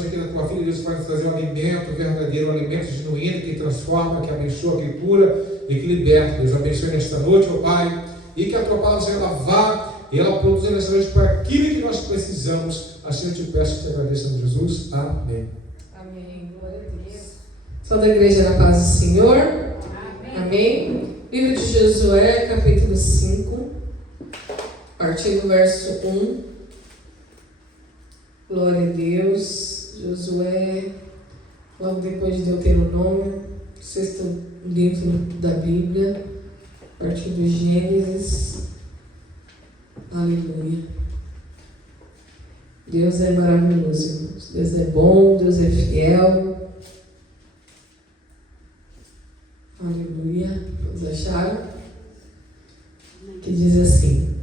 hoje aqui na tua filha, Deus, vai nos trazer um alimento verdadeiro, um alimento genuíno que transforma, que abençoa, que cura e que liberta. Deus abençoe nesta noite, ó Pai, e que a tua palavra seja ela vá e ela produza nesta noite para aquilo que nós precisamos. Assim eu te peço e te agradeço, em Jesus. Amém. Amém. Glória a Deus. Toda a igreja na paz do Senhor. Amém. Amém. Livro de Josué, capítulo 5, a partir do verso 1. Glória a Deus. Josué, logo depois de Deuteronômio, sexto livro da Bíblia, a partir do Gênesis. Aleluia. Deus é maravilhoso, irmãos. Deus é bom, Deus é fiel. Aleluia. Todos acharam? Que diz assim: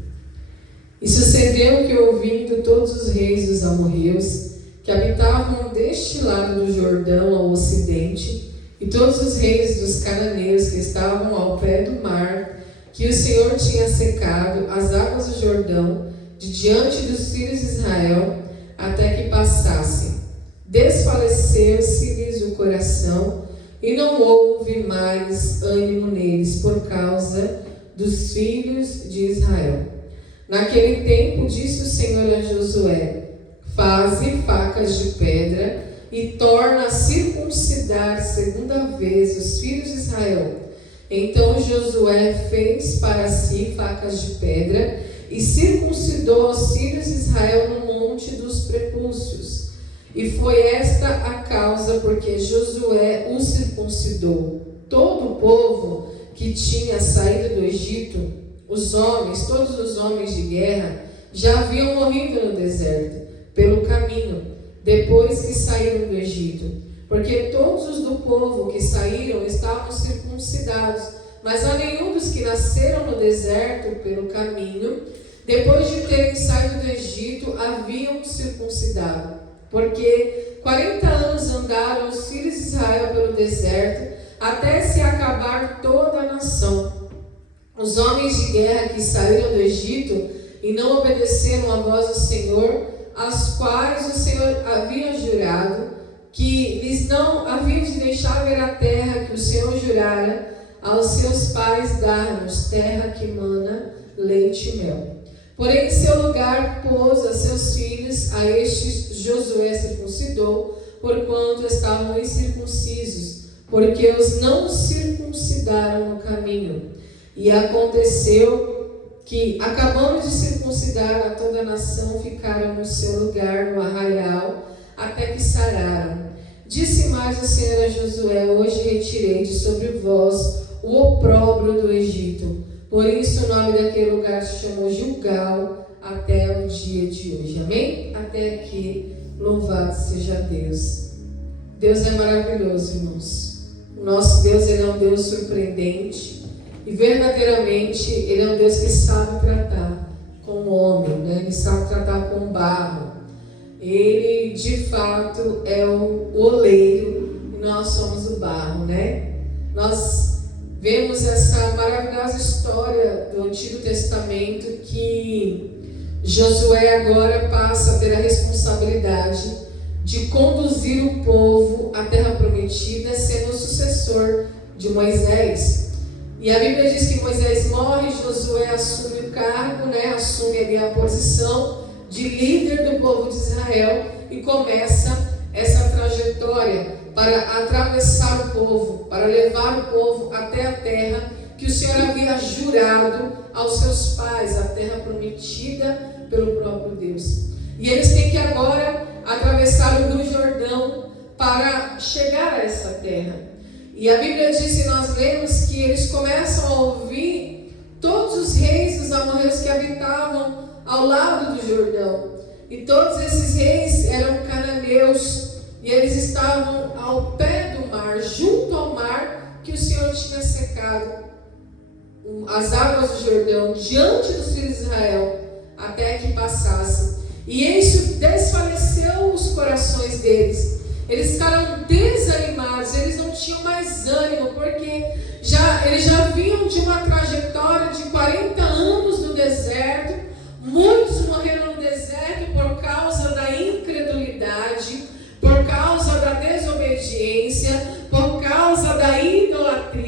E sucedeu que, ouvindo todos os reis dos amorreus, que habitavam deste lado do Jordão ao ocidente, e todos os reis dos cananeus que estavam ao pé do mar, que o Senhor tinha secado as águas do Jordão de diante dos filhos de Israel, até que passassem, desfaleceu-se-lhes o coração, e não houve mais ânimo neles por causa dos filhos de Israel. Naquele tempo disse o Senhor a Josué: Faze facas de pedra e torna a circuncidar segunda vez os filhos de Israel. Então Josué fez para si facas de pedra e circuncidou os filhos de Israel no monte dos prepúcios. E foi esta a causa porque Josué os circuncidou. Todo o povo que tinha saído do Egito, os homens, todos os homens de guerra, já haviam morrido no deserto, pelo caminho, depois que saíram do Egito. Porque todos os do povo que saíram estavam circuncidados, mas a nenhum dos que nasceram no deserto pelo caminho, depois de terem saído do Egito, haviam circuncidado. Porque 40 anos andaram os filhos de Israel pelo deserto, até se acabar toda a nação. Os homens de guerra que saíram do Egito e não obedeceram à voz do Senhor, aos quais o Senhor havia jurado, que lhes não havia de deixar ver a terra que o Senhor jurara aos seus pais dar-nos, terra que mana leite e mel. Porém, em seu lugar pôs a seus filhos, a estes Josué circuncidou, porquanto estavam incircuncisos, porque os não circuncidaram no caminho. E aconteceu que, acabando de circuncidar a toda a nação, ficaram no seu lugar no arraial, até que sararam. Disse mais o Senhor a Josué: Hoje retirei de sobre vós o opróbrio do Egito. Por isso o nome daquele lugar se chamou Gilgal até o dia de hoje. Amém? Até aqui, louvado seja Deus. Deus é maravilhoso, irmãos. O nosso Deus, Ele é um Deus surpreendente. E verdadeiramente, Ele é um Deus que sabe tratar com o homem, né? Ele sabe tratar com o barro. Ele, de fato, é o oleiro e nós somos o barro, né? Nós vemos essa maravilhosa história do Antigo Testamento que Josué agora passa a ter a responsabilidade de conduzir o povo à terra prometida, sendo o sucessor de Moisés. E a Bíblia diz que Moisés morre, Josué assume o cargo, né? Assume ali a posição de líder do povo de Israel e começa essa trajetória para atravessar o povo, para levar o povo até a terra que o Senhor havia jurado aos seus pais, a terra prometida pelo próprio Deus. E eles têm que agora atravessar o Rio Jordão para chegar a essa terra. E a Bíblia diz, e nós lemos, que eles começam a ouvir todos os reis dos amorreus que habitavam ao lado do Jordão. E todos esses reis eram cananeus, e eles estavam ao pé do mar, junto ao mar que o Senhor tinha secado as águas do Jordão diante dos filhos de Israel, até que passassem. E isso desfaleceu os corações deles. Eles ficaram desanimados, eles não tinham mais ânimo, porque eles já vinham de uma trajetória de 40 anos no deserto. Muitos morreram no deserto por causa da incredulidade, por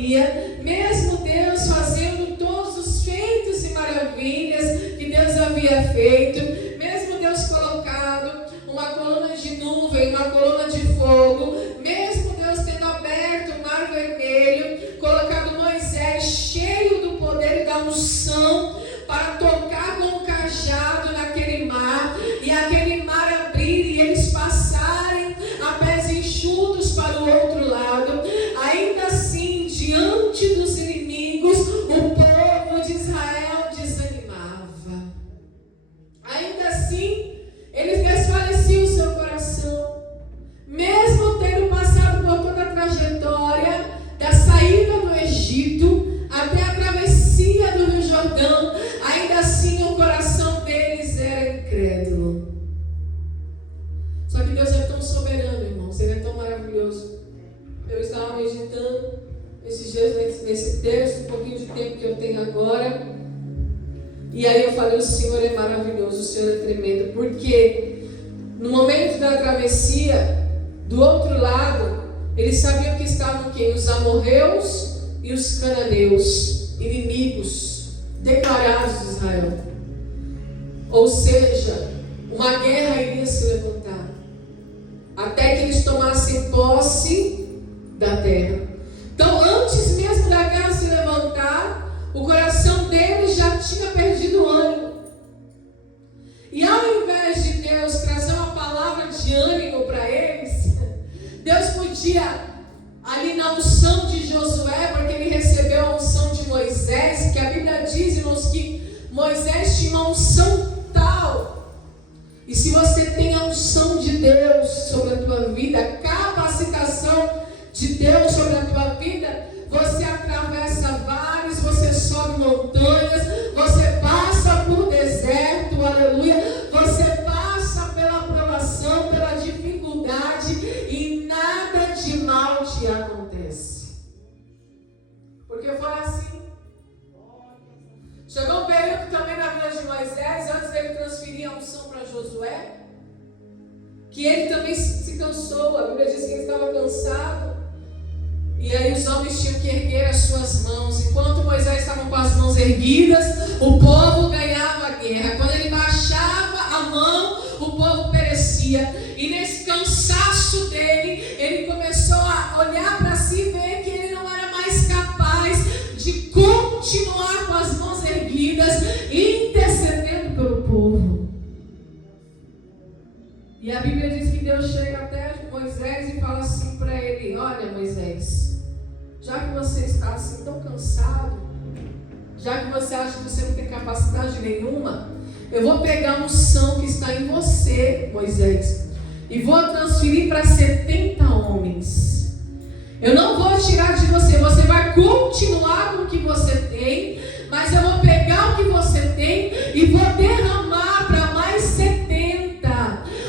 havia, mesmo Deus fazendo todos os feitos e maravilhas que Deus havia feito, mesmo Deus colocado uma coluna de nuvem, uma coluna de fogo, mesmo Deus tendo aberto o mar vermelho, colocado Moisés cheio do poder e da unção para tocar com o cajado naquele mar, e aquele mar abrir e eles passarem a pés enxutos para o outro lado. Ainda assim, diante dos inimigos, o povo de Israel desanimava. Ainda assim, eles desfaleciam o seu coração, mesmo tendo passado por toda a trajetória da saída do Egito até a travessia do Rio Jordão. Ainda assim o coração deles era incrédulo. Só que Deus é tão soberano, irmãos, Ele é tão maravilhoso. Eu estava meditando esses dias nesse texto, um pouquinho de tempo que eu tenho agora, e aí eu falei: o Senhor é maravilhoso, o Senhor é tremendo, porque no momento da travessia, do outro lado, eles sabiam que estavam quem? Os amorreus e os cananeus, inimigos declarados de Israel. Ou seja, uma guerra iria se levantar até que eles tomassem posse da terra. Então, antes mesmo da guerra se levantar, o coração deles já tinha perdido o ânimo. E ao invés de Deus trazer uma palavra de ânimo para eles, Deus podia, ali na unção de Josué, porque ele recebeu a unção de Moisés, que a Bíblia diz, irmãos, que Moisés tinha uma unção tal. E se você tem a unção de Deus sobre a tua vida, a capacitação de Deus sobre a tua vida, você atravessa vales, você sobe montanhas, você passa por deserto, aleluia, você passa pela provação, pela dificuldade, e nada de mal te acontece. Porque foi assim. Chegou um período também na vida de Moisés, antes dele transferir a unção para Josué, que ele também se cansou. A Bíblia diz que ele estava cansado, e aí os homens tinham que erguer as suas mãos. Enquanto Moisés estava com as mãos erguidas, o povo ganhava a guerra. Quando ele baixava a mão, o povo perecia. E nesse cansaço dele, ele começou a olhar para si e ver que ele não era mais capaz de continuar com as mãos erguidas, intercedendo pelo povo. E a Bíblia diz que Deus chega até Moisés e fala assim para ele: olha, Moisés, já que você está assim tão cansado, já que você acha que você não tem capacidade nenhuma, eu vou pegar a unção que está em você, Moisés, e vou transferir para 70 homens. Eu não vou tirar de você, você vai continuar com o que você tem, mas eu vou pegar o que você tem e vou derramar para mais 70.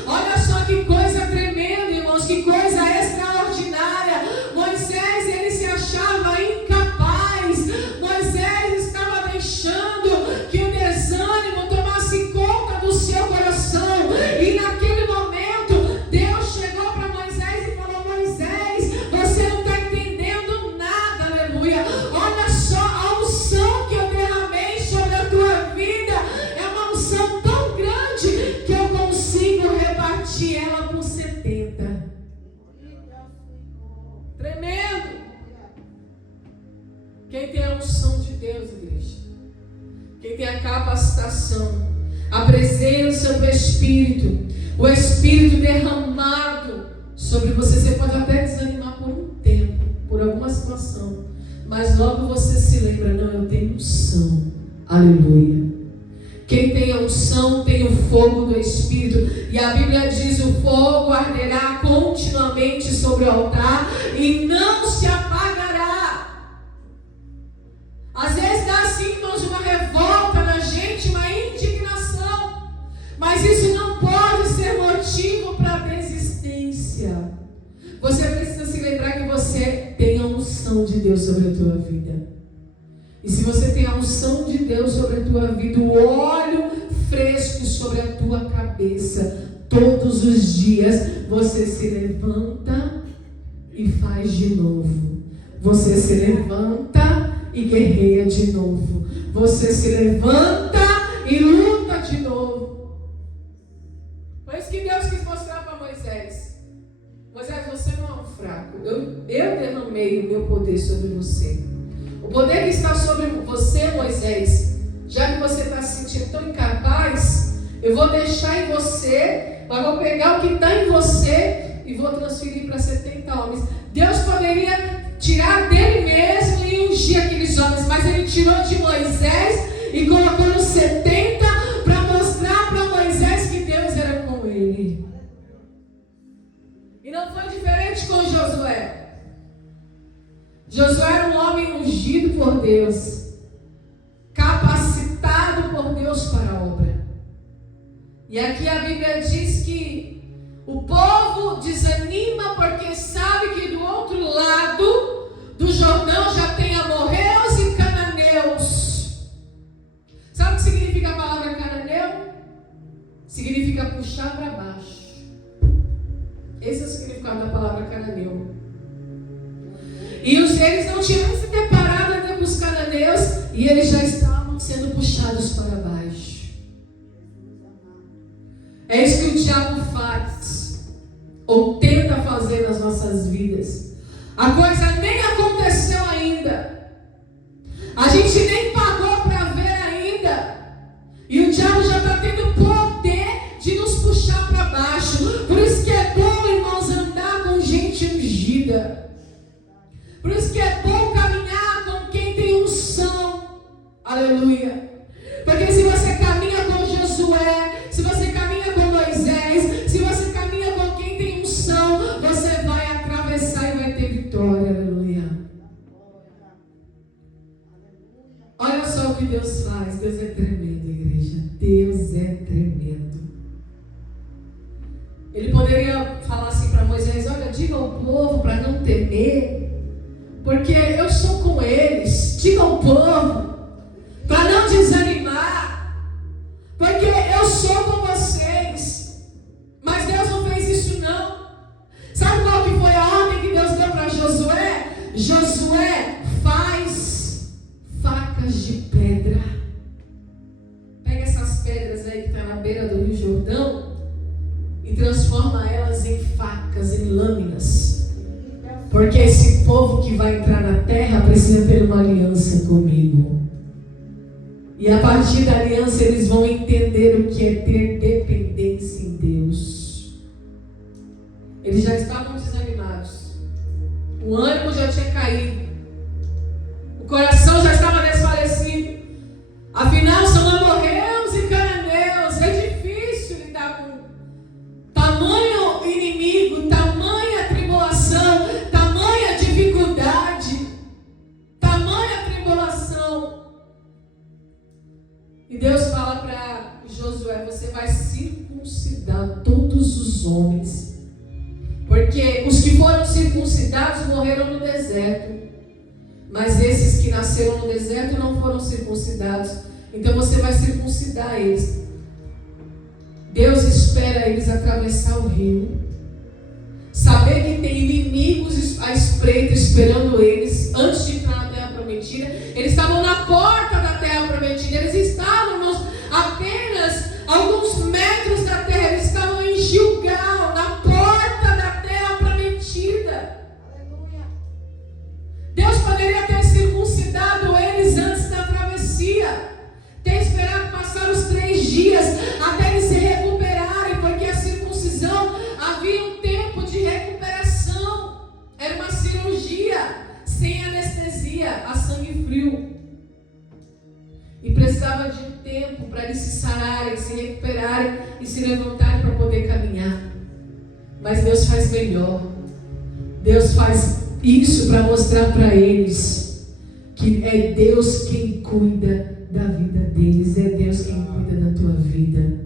Olha só que coisa tremenda, irmãos, que coisa extraordinária. Moisés, ele se achava incapaz. Moisés estava deixando que o desânimo tomasse conta do seu coração. E naquele momento, Deus chegou para Moisés e falou: Moisés, você não está entendendo nada, aleluia. Olha só, a unção que eu derramei sobre a tua vida é uma unção tão grande que eu consigo repartir ela por 70. Tremendo. Quem tem a unção de Deus, igreja, quem tem a capacitação, a presença do Espírito, o Espírito derramado sobre você, você pode até desanimar por um tempo, por alguma situação, mas logo você se lembra: não, eu tenho unção, aleluia. Quem tem a unção tem o fogo do Espírito, e a Bíblia diz: o fogo arderá continuamente sobre o altar e não se apagará. Às vezes dá assim, irmãos, uma revolta na gente, uma indignação, mas isso não pode ser motivo para desistência. Você precisa se lembrar que você tem a unção de Deus sobre a tua vida. E se você tem a unção de Deus sobre a tua vida, o óleo fresco sobre a tua cabeça, todos os dias você se levanta e faz de novo. você se levanta e guerreia de novo. Você se levanta e luta de novo. Foi isso que Deus quis mostrar para Moisés. Moisés, você não é um fraco. Eu derramei o meu poder sobre você. O poder que está sobre você, Moisés, já que você está se sentindo tão incapaz, eu vou deixar em você, mas vou pegar o que está em você e vou transferir para 70 homens. Deus poderia tirar dele mesmo e ungir aqueles homens, mas ele tirou de Moisés e colocou nos 70 para mostrar para Moisés que Deus era com ele. E não foi diferente com Josué. Josué era um homem ungido por Deus, capacitado por Deus para a obra. E aqui a Bíblia diz que o povo desanima porque sabe que do outro lado do Jordão já tem amorreus e cananeus. Sabe o que significa a palavra cananeu? Significa puxar para baixo. Esse é o significado da palavra cananeu. E eles não tinham se deparado ainda com os cananeus e eles já estavam sendo puxados para baixo. É isso que o diabo faz, ou tenta fazer nas nossas vidas. A coisa nem aconteceu ainda, a gente nem pagou para ver ainda, e o diabo já está tendo poder de nos puxar para baixo. Por isso que é bom, irmãos, andar com gente ungida. Por isso que é bom caminhar com quem tem unção. Aleluia. Porque se você caminha com Josué, se você caminha com Moisés, se você caminha com quem tem unção, você vai atravessar e vai ter vitória. Aleluia. Olha só o que Deus faz. Deus é tremendo, igreja. Deus é tremendo. Ele poderia falar assim para Moisés: olha, diga ao povo para não temer, porque eu estou com eles. Diga ao povo para não desanimar, porque eu sou com vocês. Mas Deus não fez isso não. Sabe qual que foi a ordem que Deus deu para Josué? Josué, faz facas de pedra. Pega essas pedras aí que está na beira do Rio Jordão e transforma elas em facas, em lâminas. Porque esse povo que vai entrar na terra precisa ter uma aliança comigo. E a partir da aliança eles vão entender o que é ter dependência em Deus. Eles já estavam desanimados. O ânimo já tinha caído. O coração já estava desfalecido. Afinal, são amorreus e cananeus. É difícil lidar com tamanho inimigo, tamanha tribulação, tamanha dificuldade, tamanha tribulação. E Deus fala para Josué: você vai circuncidar todos os homens, porque os que foram circuncidados morreram no deserto, mas esses que nasceram no deserto não foram circuncidados. Então você vai circuncidar eles. Deus espera eles atravessar o rio, saber que tem inimigos à espreita esperando eles antes de entrar na terra prometida. Eles estavam na porta da terra prometida, eles estavam apenas alguns metros da terra, eles estavam em Gilgal, na porta da terra prometida. Aleluia. Deus poderia ter circuncidado eles antes da travessia, ter esperado passar os 3 dias até eles se recuperarem, porque a circuncisão havia um tempo de recuperação. Era uma cirurgia sem anestesia, a sangue frio. E precisava de um tempo para eles se sararem, se recuperarem e se levantarem para poder caminhar. Mas Deus faz melhor. Deus faz isso para mostrar para eles que é Deus quem cuida da vida deles, é Deus quem cuida da tua vida.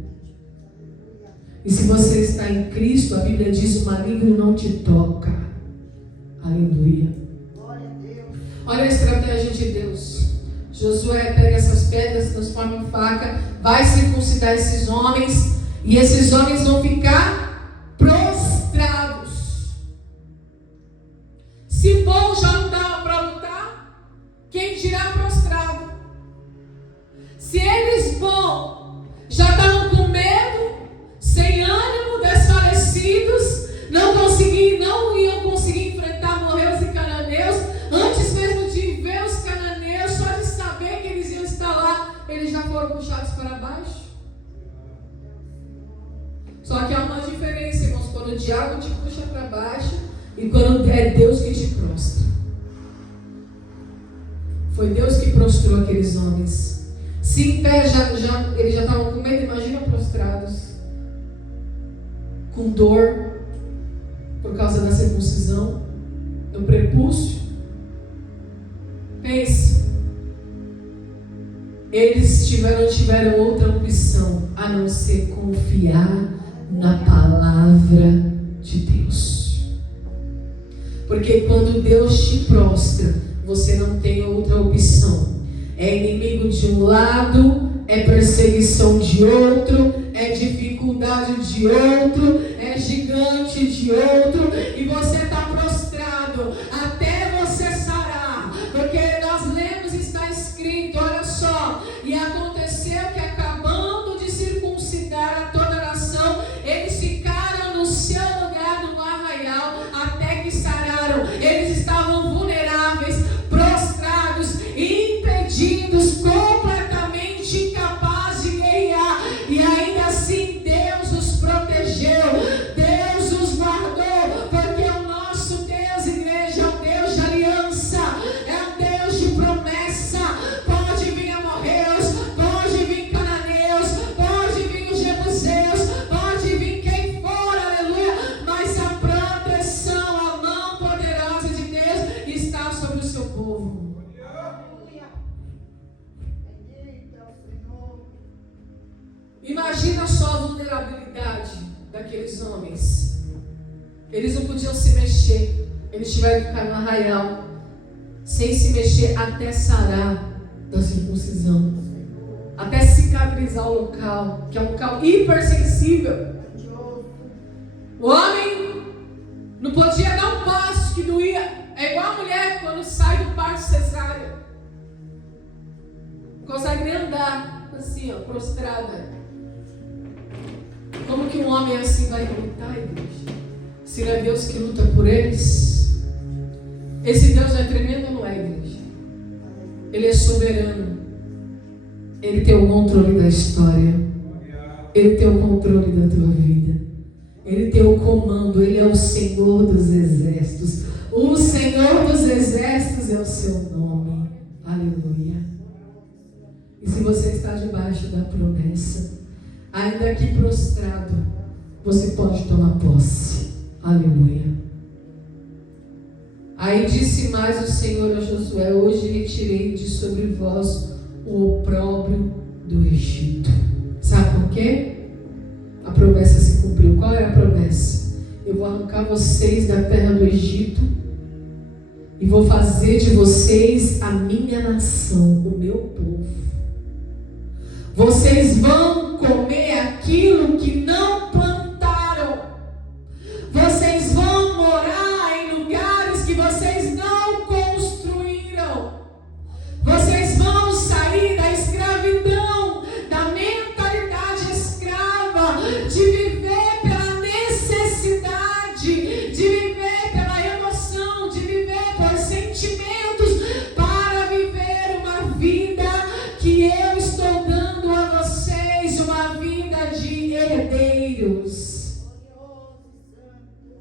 E se você está em Cristo, a Bíblia diz: o maligno não te toca. Aleluia. Olha a estratégia de Deus. Josué pega essas pedras, transforma em faca, vai circuncidar esses homens, e esses homens vão ficar prostrados. Se bom já não dava para E quando é Deus que te prostra. Foi Deus que prostrou aqueles homens. Se em pé, eles já estavam com medo, imagina prostrados. Com dor, por causa da circuncisão, do prepúcio. Pense. Eles tiveram outra opção, a não ser confiar na palavra de Deus. Porque quando Deus te prostra, você não tem outra opção. É inimigo de um lado, é perseguição de outro, é dificuldade de outro, é gigante de outro, e você está prostrado até você sarar. Porque nós lemos, está escrito, olha só, e aconteceu que acabando de circuncidar a toda a nação, eles ficaram no seu lugar no arraial até que sararam. Eles estavam vulneráveis, prostrados, impedidos, completamente incapazes de guerrear, e ainda assim Deus os protegeu, Deus os guardou, porque o nosso Deus, igreja, é um Deus de aliança, é um Deus de promessa. Pode vir amorreus, pode vir cananeus, pode vir os jebuseus, pode vir quem for, aleluia, mas a proteção, a mão poderosa de Deus está sobre o seu povo. Imagina só a vulnerabilidade daqueles homens. Eles não podiam se mexer. Eles tiveram que ficar no arraial sem se mexer até sarar da circuncisão, até cicatrizar o local, que é um local hipersensível. O homem não podia dar um passo que doía. É igual a mulher quando sai do parto cesárea. Não consegue nem andar assim, ó, prostrada. Como que um homem assim vai lutar, igreja? Se não é Deus que luta por eles? Esse Deus não é tremendo ou não é, igreja? Ele é soberano. Ele tem o controle da história. Ele tem o controle da tua vida. Ele tem o comando. Ele é o Senhor dos exércitos. O Senhor dos exércitos é o seu nome. Aleluia. E se você está debaixo da promessa, ainda que prostrado, você pode tomar posse. Aleluia. Aí disse mais o Senhor a Josué: hoje retirei de sobre vós o opróbrio do Egito. Sabe por quê? A promessa se cumpriu. Qual é a promessa? Eu vou arrancar vocês da terra do Egito e vou fazer de vocês a minha nação, o meu povo. Vocês vão comer aquilo que não plantaram. Vocês vão morar em lugares que vocês não construíram. Vocês vão sair da escravidão, da mentalidade escrava, de viver pela necessidade, de viver pela emoção, de viver por sentimentos, para viver uma vida que eu estou dando a vocês, uma vida de herdeiros.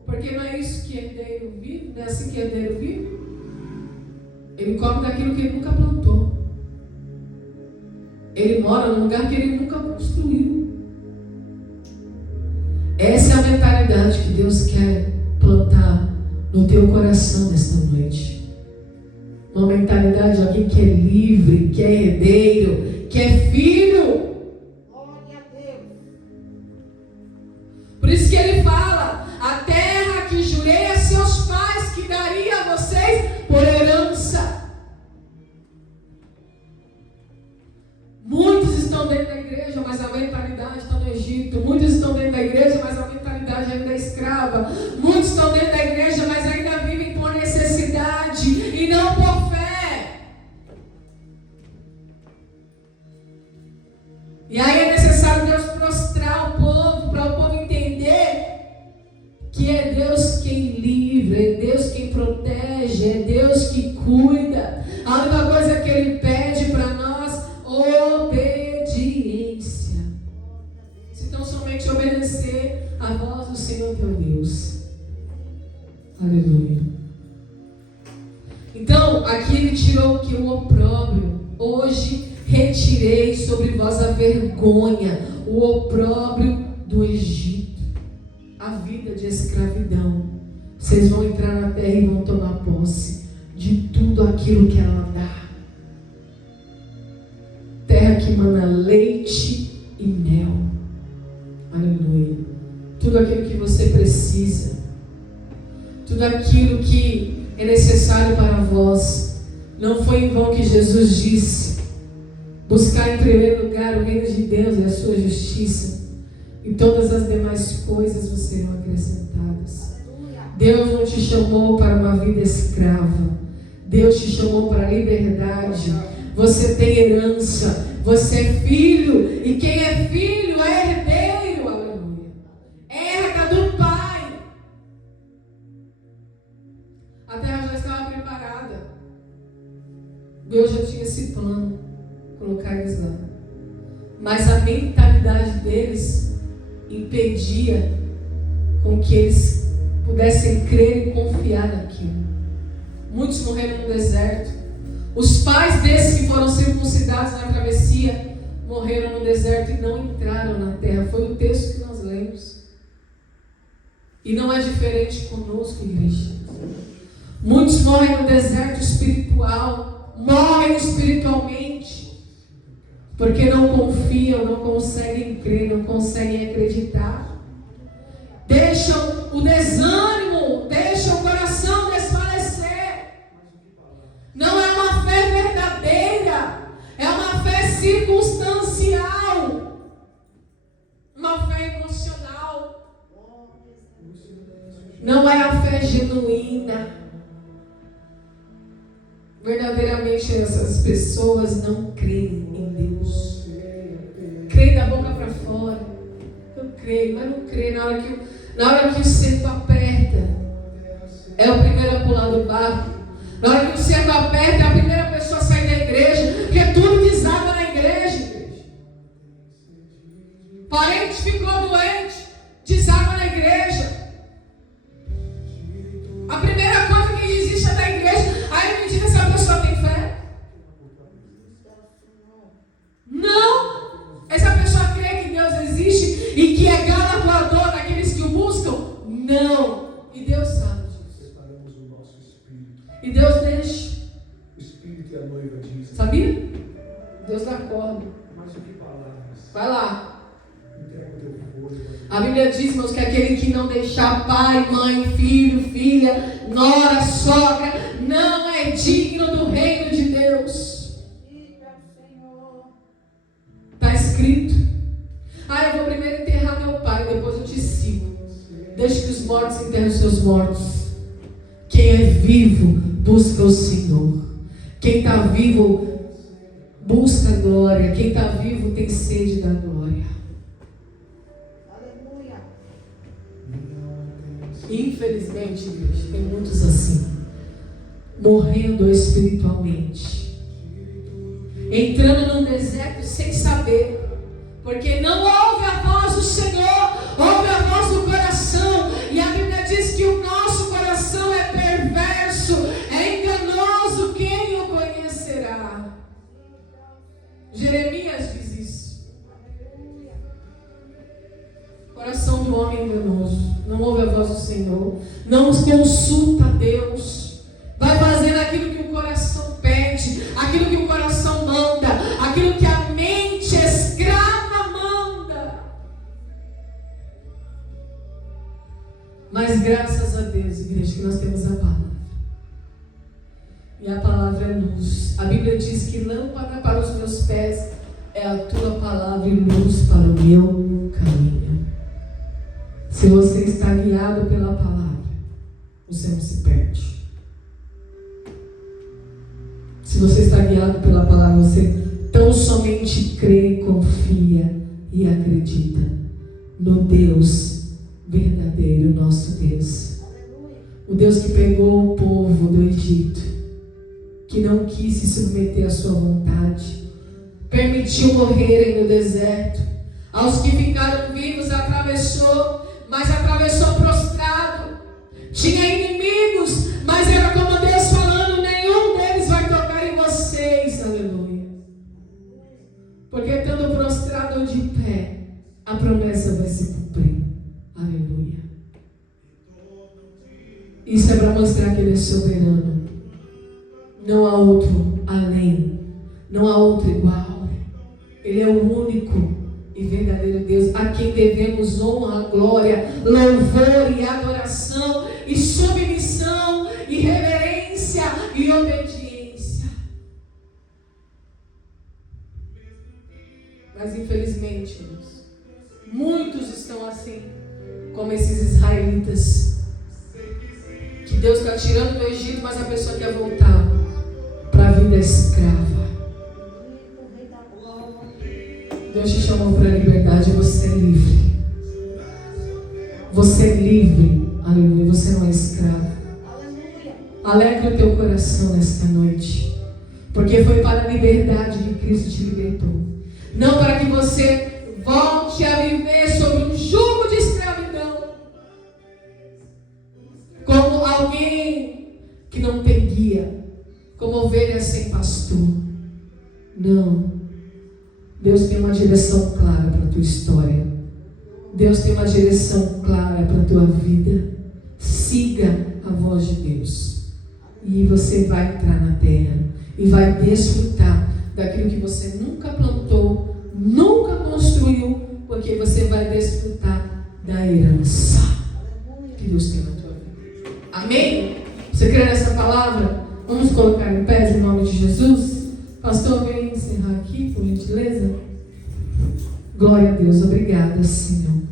Porque não é isso que herdeiro vive? Não é assim que herdeiro vive? Ele come daquilo que ele nunca plantou. Ele mora num lugar que ele nunca construiu. Essa é a mentalidade que Deus quer plantar no teu coração nesta noite. Uma mentalidade de alguém que é livre, que é herdeiro, que é filho. Glória a Deus. Por isso que ele fala: a terra que jurei a seus pais que daria a vocês por herança. Muitos estão dentro da igreja, mas a mentalidade está no Egito. Muitos estão dentro da igreja, mas a mentalidade ainda é escrava. Muitos estão dentro da igreja, mas ainda vivem por necessidade e não por fé. E aí é necessário Deus prostrar o povo, para o povo entender que é Deus quem livra, é Deus quem protege, é Deus que cuida. A única coisa que Ele pede para nós: obediência. Se tão somente obedecer a voz do Senhor teu Deus. Aleluia. Então, aqui ele tirou o que? O opróbrio. Hoje retirei sobre vós a vergonha, o opróbrio do Egito, a vida de escravidão. Vocês vão entrar na terra e vão tomar posse de tudo aquilo que ela dá. Terra que mana leite e mel. Aleluia. Tudo aquilo que você precisa, tudo aquilo que é necessário para vós. Não foi em vão que Jesus disse: buscar em primeiro lugar o reino de Deus e a sua justiça, e todas as demais coisas vos serão acrescentadas. Deus não te chamou para uma vida escrava. Deus te chamou para a liberdade. Você tem herança. Você é filho. E quem é filho é herdeiro. Aleluia. Herda do Pai. A terra já estava preparada. Deus já tinha esse plano. Colocar eles lá. Mas a mentalidade deles impedia com que eles pudessem crer e confiar naquilo. Muitos morreram no deserto. Os pais desses que foram circuncidados na travessia morreram no deserto e não entraram na terra. Foi o texto que nós lemos. E não é diferente conosco, igreja. Muitos morrem no deserto espiritual, morrem espiritualmente, porque não confiam, não conseguem crer, não conseguem acreditar. Deixam o desânimo, deixam o coração desfalecer. Não é uma fé verdadeira, é uma fé circunstancial, uma fé emocional. Não é a fé genuína. Verdadeiramente essas pessoas não creem em Deus. Creem da boca para fora. Eu creio, mas não creio. Na hora que o cerco aperta, é o primeiro a pular do barco. Na hora que o cerco aperta, é a primeira pessoa a sair da igreja, porque tudo desaba na igreja. Parente ficou doente, desaba na igreja. A primeira coisa que existe é da igreja. Aí me diz se a pessoa tem fé. Não. Essa pessoa crê que Deus existe e que é galardoador daqueles que o buscam? Não. E Deus sabe disso. Separamos o nosso espírito. E Deus deixa. O espírito e a noiva dizem. Sabia? Deus dá corda. Mas o que palavras? Vai lá. Entrega o teu fôlego. A Bíblia diz, irmãos, que aquele que não deixar pai, mãe, filho, filha, nora, sogra, não é digno do reino de Deus. Está escrito. Eu vou primeiro enterrar meu pai, depois eu te sigo. Deixe que os mortos enterrem os seus mortos. Quem é vivo busca o Senhor. Quem está vivo busca a glória. Quem está vivo tem sede da glória. Aleluia. Infelizmente, igreja, tem muitos assim, morrendo espiritualmente, entrando num deserto sem saber, porque não ouve a voz do Senhor, ouve a voz do coração. E a Bíblia diz que o nosso coração é perverso, é enganoso, quem o conhecerá? Jeremias diz isso. Coração do homem enganoso, não ouve a voz do Senhor, não consulta a Deus, vai fazendo aquilo que o coração pede, aquilo que o coração manda, aquilo que a mente escrava manda. Mas graças a Deus, igreja, que nós temos a palavra. E a palavra é luz. A Bíblia diz que lâmpada para os meus pés é a tua palavra e luz para o meu caminho. Se você está guiado pela palavra, você não se perde. Se você está guiado pela palavra, você tão somente crê, confia e acredita no Deus verdadeiro, nosso Deus. O Deus que pegou o povo do Egito, que não quis se submeter à sua vontade, permitiu morrerem no deserto. Aos que ficaram vivos atravessou, mas atravessou prostrado. Tinha inimigo Isso é para mostrar que Ele é soberano. Não há outro além. Não há outro igual. Ele é o único e verdadeiro Deus, a quem devemos honra, glória, louvor e adoração, e submissão, e reverência, e obediência. Mas infelizmente, irmãos, muitos estão assim, como esses israelitas, que Deus está tirando do Egito, mas a pessoa quer voltar para a vida escrava. Deus te chamou para a liberdade, você é livre. Você é livre, aleluia, você não é escravo. Alegra o teu coração nesta noite, porque foi para a liberdade que Cristo te libertou. Não para que você volte a viver sobre um jugo de escravidão, como alguém que não tem guia, como ovelha sem pastor. Não. Deus tem uma direção clara para a tua história. Deus tem uma direção clara para a tua vida. Siga a voz de Deus. E você vai entrar na terra. E vai desfrutar daquilo que você nunca plantou, nunca construiu, porque você vai desfrutar da herança que Deus tem na tua vida. Amém? Você crê nessa palavra? Vamos colocar em pé em nome de Jesus? Pastor, vem encerrar aqui, por gentileza. Glória a Deus, obrigada, Senhor,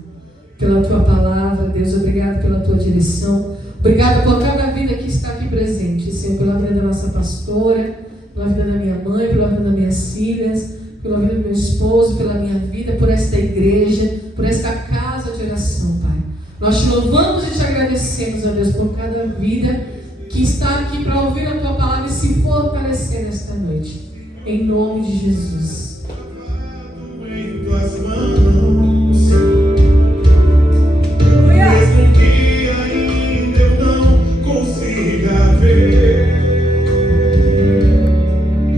pela tua palavra. Deus, obrigado pela tua direção. Obrigado por cada vida que está aqui presente, Senhor, pela vida da nossa pastora, pela vida da minha mãe, pela vida das minhas filhas, pela vida do meu esposo, pela minha vida, por esta igreja, por esta casa de oração, Pai. Nós te louvamos e te agradecemos, ó Deus, por cada vida que está aqui para ouvir a tua palavra e se fortalecer nesta noite. Em nome de Jesus.